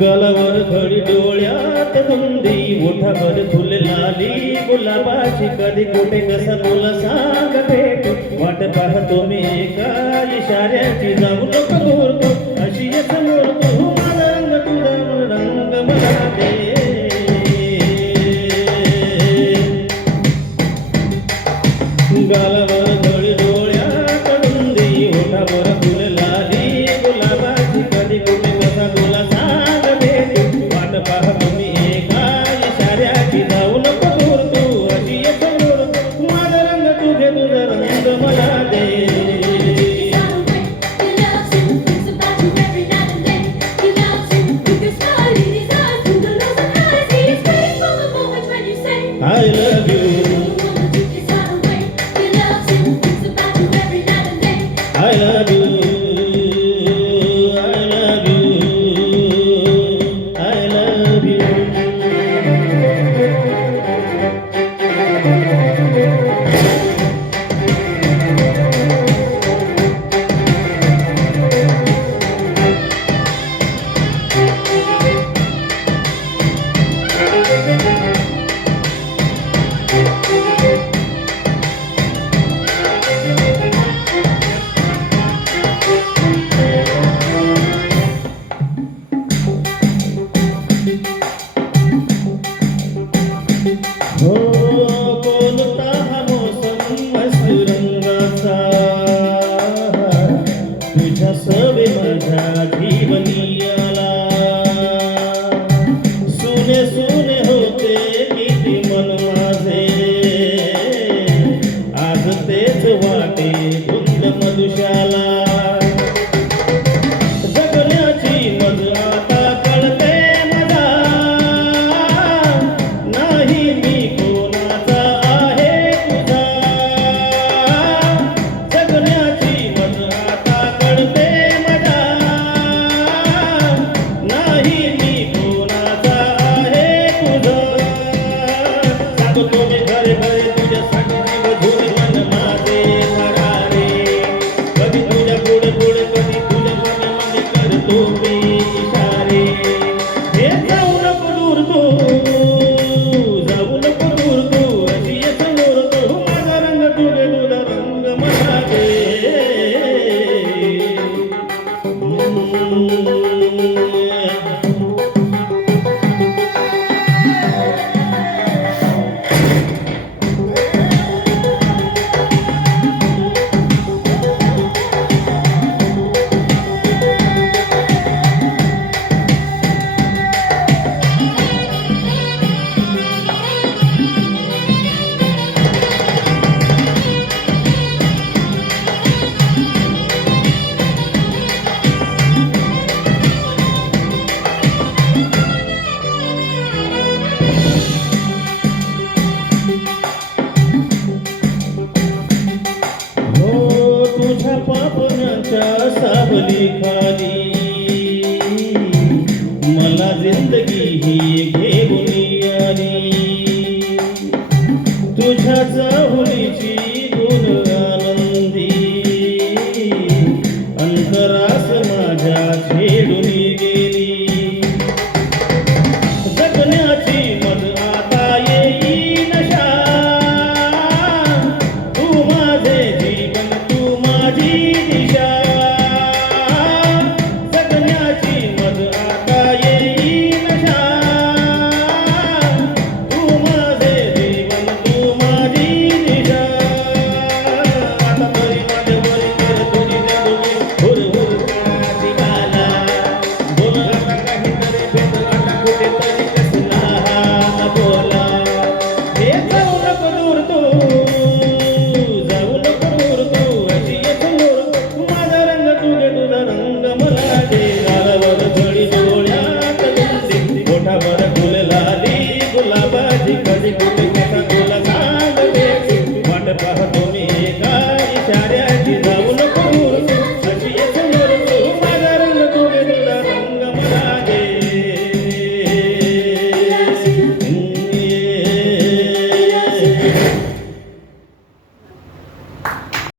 गालावर घडी डोळ्यात धुंदी ओठावर फुल लाली गुलाबाची कधी कुठे कसा तुला सांग भेट वाट पाहतो मी एका इशाऱ्याची जाऊ नको दूर तू अशी समोर तू माझा रंग तुझा रंग मला दे गालावर घडी डोळ्यात धुंदी ओठावर फुल लाली गुलाबाची कधी कुठे कसा तुला I love you. I love you. I love you. I love you. हो कोणता हा मोसम मस्त रंगाचा तुझ्या सवे माझ्या जीवनी आला सुने सुने होते किती मन माझे आज तेच वाटे धुंद मधुशाला जगण्याची मज आता कळते मला नाही मी सावली खाली मला जिंदगी ही घेऊन आली तुझ्या चाहुलीची गुण आनंदी अंतरास माझ्या छेडून गेली जगण्याची मज आता येई नशा तू माझे जीवन तू माझी दिशा पाहतो मी